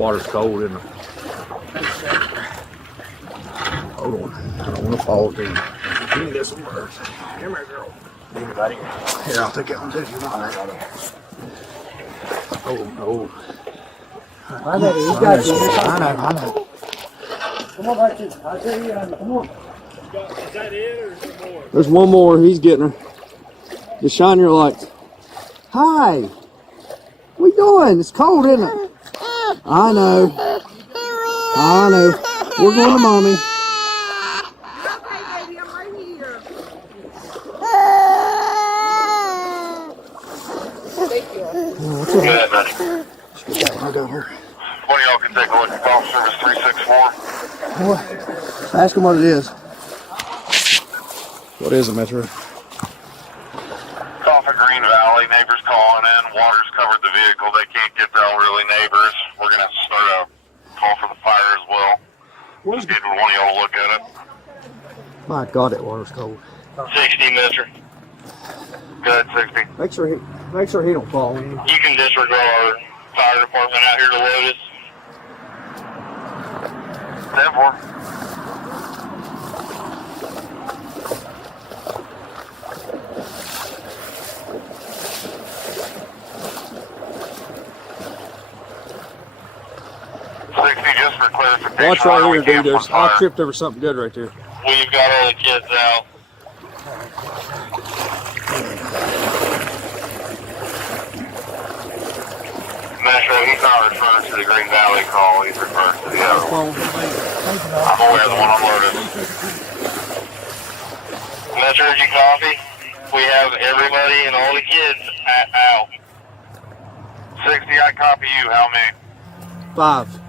Water's cold, isn't it? Hold on. I don't want to fall, dude. Give me this one first. Come here, girl. Anybody? Here, I'll take that one too. Oh. I know, you got this. I know. Come on, back in. I'll tell you, come on. Is that it or is there more? There's one more. He's getting her. Just shine your lights. Hi. What you doing? It's cold, isn't it? I know. We're going to mommy. Okay, baby, I'm right here. Thank you. What's up? Good, buddy. Let's get that one. I'll go here. One of y'all can take a look at call service 364. What? Ask him what it is. What is it, Metro? Call for Green Valley. Neighbors calling in. Water's covered the vehicle. They can't get to elderly neighbors. We're going to have to start a call for the fire as well. Just need one of y'all to look at it. My God, that water's cold. 60, mister. Good, 60. Make sure he don't fall in. You can disregard our fire department out here to load us. 10-4. Just for clarification. Watch right here, dude. I tripped over something good right there. We've got all the kids out. Metro, he's not referring to the Green Valley call. He's referring to the other one. I'm aware of the one unloaded. Metro, did you copy? We have everybody and all the kids out. 60, I copy you. How many? 5.